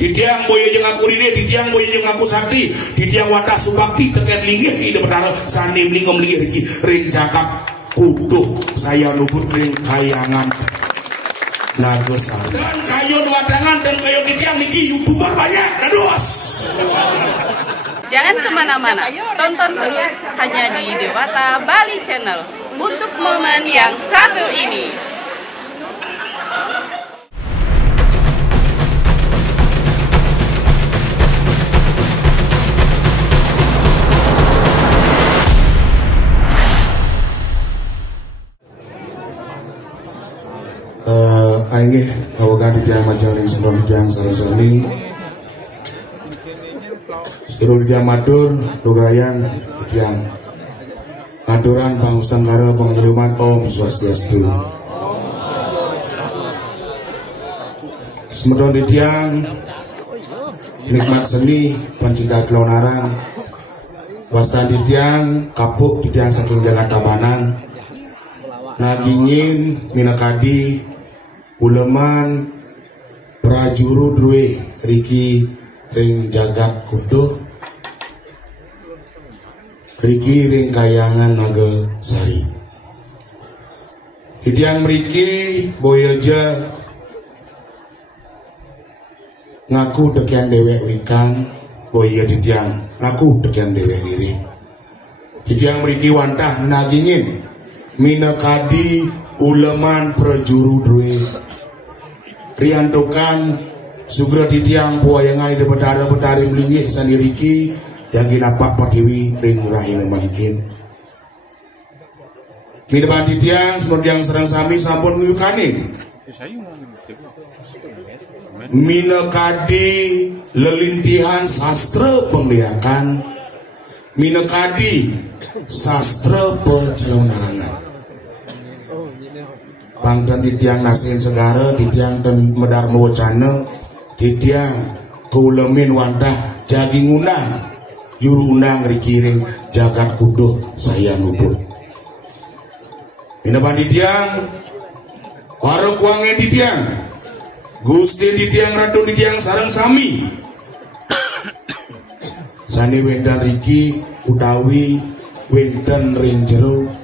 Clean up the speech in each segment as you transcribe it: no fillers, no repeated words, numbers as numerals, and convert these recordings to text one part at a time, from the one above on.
Ditiang boyo jeung aku ride, ditiang boyo jeung aku sakti, ditiang wadah subakti teken linggih ide betara sani melingom linggih iki ring cakap kuduh saya nubut ring kayangan Nagosari. Dan kayu wadangan dan kayu ditiang niki YouTuber banyak, dados. Jangan kemana-mana, tonton terus hanya di Dewata Bali Channel untuk momen yang satu ini. Aing ngawagan di tiang majang ring sendron di tiang sareng-sareng seluruh di tiang matur durayang di tiang ngaturan pangustangkara pangajeluman Om Swastiastu. Semedon di tiang nikmat seni pencinta kelaunaran wastan di tiang kapuk di tiang saking Jakarta Banang nagingin minakadi uleman prajuru drwe riki ring jagat kuduh riki ring kayangan Nagasari. Hidang mriki boyoja ngaku dekian dewek wikang boyo didiang ngaku dekian dewek riri. Hidang mriki wantah nagingin minakadi uleman prajuru drwe riantokan sugra titiang puayangan ide betara-betari melingih sandiriki yang ginapak patiwi ring rahina mangkin midepan titiang semediang serang sami sampun nguyukanin minekadi lelintihan sastra penglihakan minekadi sastra pecelaunarangan Bangdan titiang nasin segara, titiang dan medar wacana, titiang keulemin wandah jaging unang, juru unang rikiring jagat kuduh saya nubut. Minapan titiang, para kuangen titiang, Gusti titiang ratu titiang sareng sami. Sani wendan riki utawi wendan ring jero.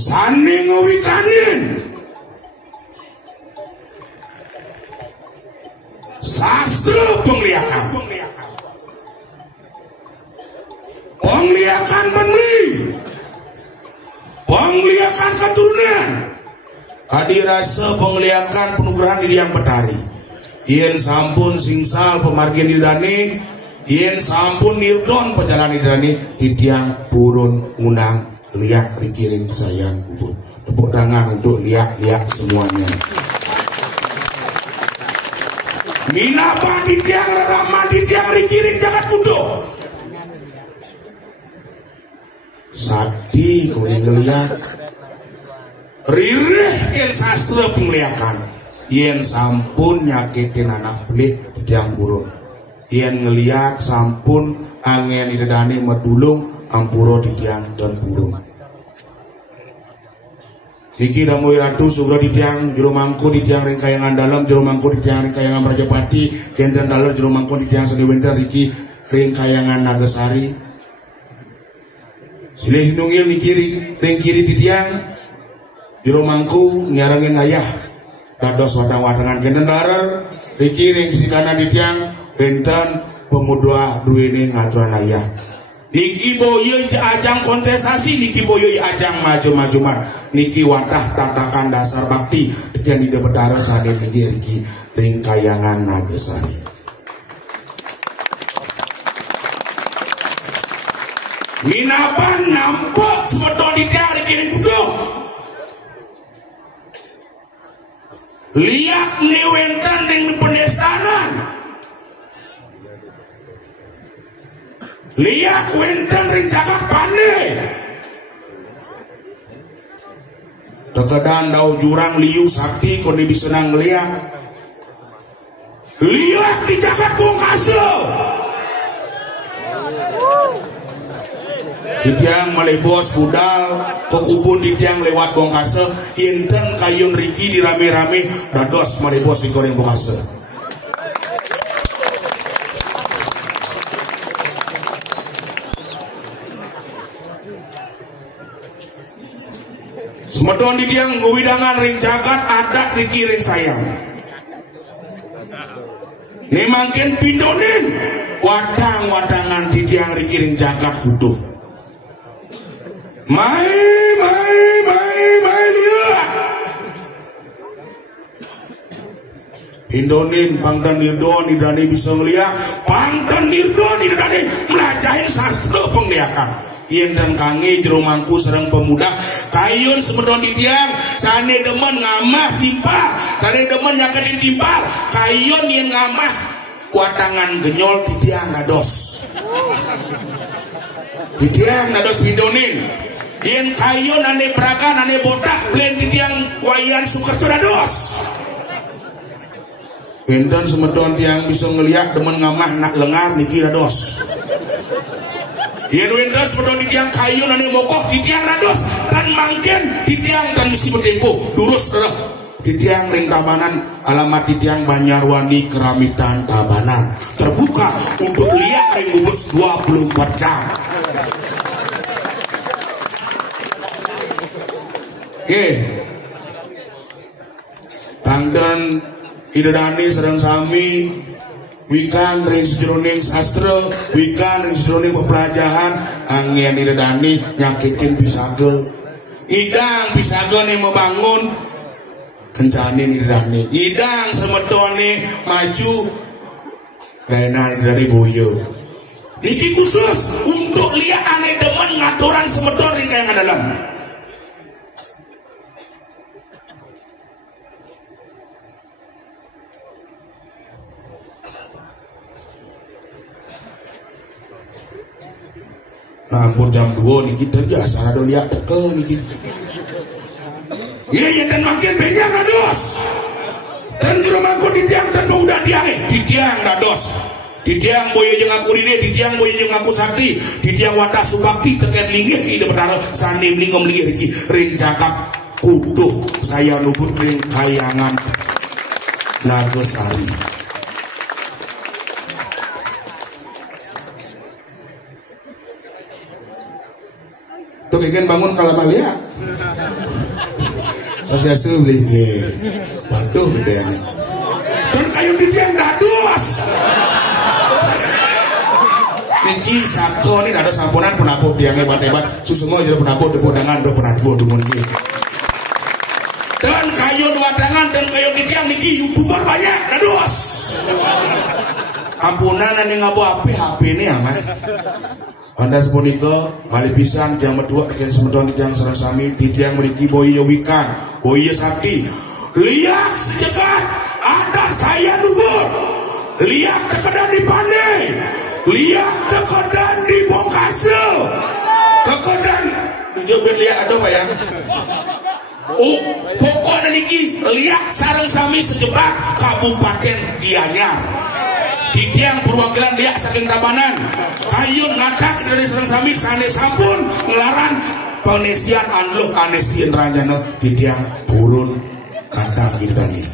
Sani ngawikanin sastra penglihakan menli penglihakan keturunan adirasa penglihakan penugrahan di yang petari yen sampun singsal pemargin didani yen sampun nirdon pejalan didani di tiang purun ngunang liak rikiring sayang ubud. Tepuk tangan untuk liak semuanya. Minapa di tiang ramah di tiang rikiring jagat kuduh. Sakti kuning ngeliat ririh yen sastra penglihakan yen sampun nyakitin anak belik di tiang burung yen ngeliat sampun angin didadani medulung ampuro di tiang dan burung. Niki damui ratu subro di tiang juru mangku di tiang ringkayangan dalam juru mangku di tiang ringkayangan Rajapati kenten dalam juru mangku di tiang sediwenda riki ringkayangan Nagasari. Silih nungil niki ring kiri di tiang juru mangku nyarangin ayah dados wadang-wadangan kenten dalar riki ring sisi kanan di tiang kenten pemudua duwini ngaturan ayah. Niki boyo ajang kontestasi, niki boyo ajang maju-majuman, niki watah tatakan dasar bakti dengan ide betara sadin niki ring kayangan Nagasari. Minapan nampok semeton di dari kiring kuduh. Liak niwentan dengan pendestanan. Liak wenten ring jagat pandai. Tegedan dau jurang liu sakti koni bisa nang liak. Liak di jagat bongkase. Di tiang malebos budal kekubun di tiang lewat bongkase. Inten kayun riki di rame-rame dados malebos di goreng bongkase. Semeton di tiang ngewidangan ring jagat adat riki ring sayang. Nih mangkin pindonin wadang-wadangan di tiang riki ring jagat kudu. Mai lihat. Pindonin pangdan nirdon idani bisa ngeliat pangdan nirdon idani melajahin sastra pengliakan. Yen dan kange jero mangku serang pemuda kayun semeton di tiang sane demen ngamah timpal sane demen nyaketin timpal kayun yen ngamah watangan genyol di tiang nados di tiang nados pindonin yen kayun ane perakan ane botak blen di tiang wayan sukerco nados enten semeton tiang bisa ngeliat demen ngamah nak lengar niki nados. Yen winter semeton di tiang kayu nane mokok di tiang rados dan mangken di tiang dan misi bertempo durus di tiang ring Tabanan alamat di tiang Banyarwani Keramitan Tabanan terbuka untuk lihat ring bubut 24 jam. Oke, Tangdan idadani sedang sami wikan ring sejroning sastra, wikan ring sejroning pepelajaran, angin idadani nyakitin pisaga. Idang pisaga nih membangun kencanin idadani. Idang semetone maju gana idadani boyo. Niki khusus untuk lihat aneh demen ngaturan semeton ring yang dalam. Nah, ampun jam 2 nih kita biasa ada lihat teke nih kita. Iya dan makin banyak nados. Dan jero mangko di tiang dan udah diange di tiang nados. Di tiang boyo jeung aku ride, di tiang boyo jeung aku sakti, di tiang wadah subakti teken linggih ki betara sane mlingom linggih iki ring cakap kuduh saya luput ring kayangan Nagasari. Tuh bikin bangun Kalamalia. Sosiastu beli nih. Waduh gede nih. Dan kayu di tiang dados. Niki sako nih dados sampunan penabuh tiang hebat-hebat. Susungo jadi penabuh depodangan do penabuh dumun ki. Dan kayu wadangan dan kayu di tiang niki YouTuber banyak dados. Ampunan ane ngabu api HP ini amah. Anda sepunika bali pisan tiang medua dengan semeton di tiang serang sami di tiang meriki boyo wikan boyo sakti lihat sejegat ada saya nubur lihat tekedan di Pandai lihat tekedan di Bongkase tekedan jobin lihat ada pak ya pokoknya niki lihat sarang sami sejebak Kabupaten Gianyar di tiang perwakilan liak saking Tabanan kayun ngatak dari serang sami sane sampun ngelaran penestian anluh anestian ranjana di tiang burun ngatak idani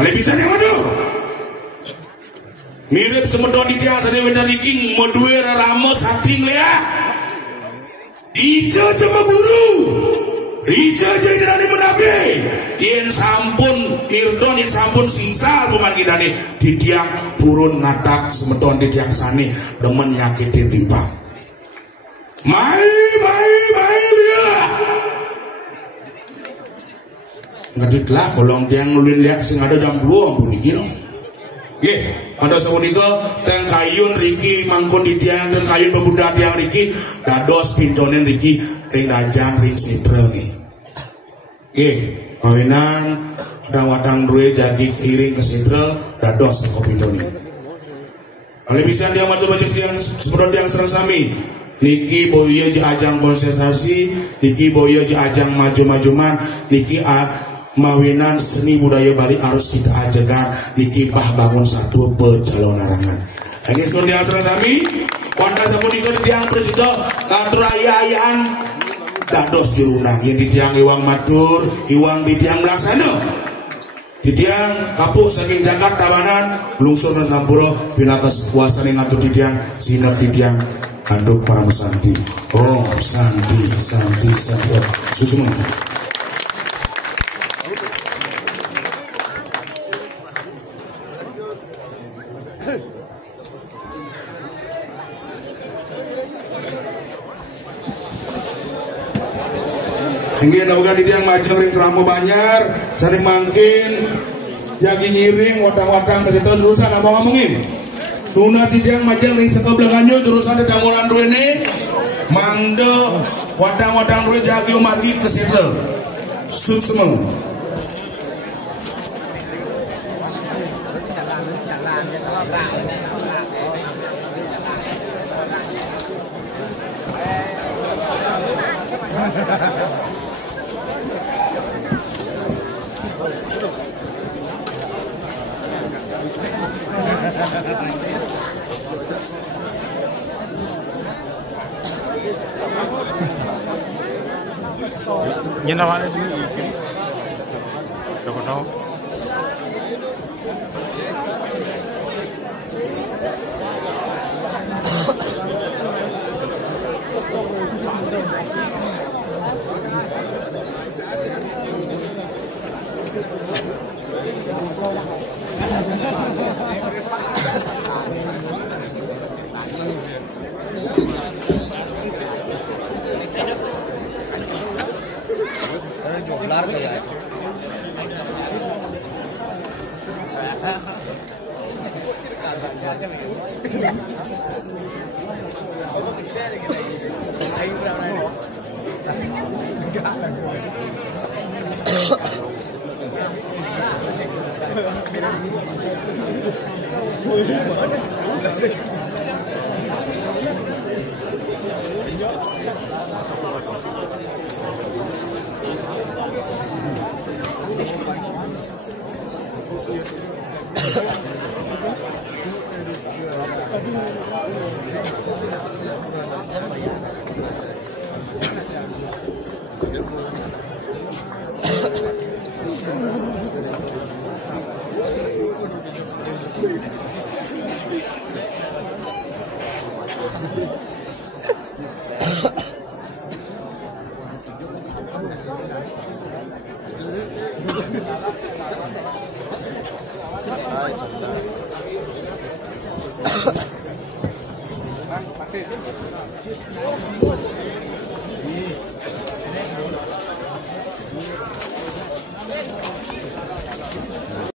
oleh bisa yang aduh mirip semeton di tiang sane wendar iking modue raramo saking liak ijo cuma guru Rija jadi dari menabe, yen sampun nirdon yen sampun singsal pemargidane di tiang purun ngatak semeton di tiang sane demen nyakitin timpa. Mai lihat. Ngedit lah kolong tiang nulin lihat sing ada jam 2 ampun iki dong. Nggih, ada sapunika teng kayun riki mangkon di tiang dan kayun pemuda tiang riki dados pintonen riki ring dajang ring sitra nih. Kawinan wadang duwe jagi kiring ke sitra dados kopi doni. Oleh bisa dia maju yang seperti yang serang sami. Niki boyo je ajang konsentrasi, niki boyo je ajang maju-majuman, niki mawinan seni budaya Bali harus kita ajakan, niki bah bangun satu pecalonarangan. Ini seperti yang serang sami. Wanda sapunika tiang presida ngatur ayah-ayahan dados jurunang yang di tiang iwang matur iwang di tiang laksana di tiang kapuk saking Jakarta Tabanan lungsur dan sampuro pinakas kuasa ngatur di tiang sinap di tiang Aduk para santi. Oh, santi. Susuma. Ingin nabukan di diang macam ring kerambu Banyar, cari mangkin, jagi nyiring, wadang-wadang ke situ terusan apa ngomongin. Tuna si diang macam ring sekebelakannya terusan ada danguran dua ini, mando wadang-wadang dua jagi umargi ke situ, suksma. Nhìn nào bạn sini siapa tahu Terima kasih.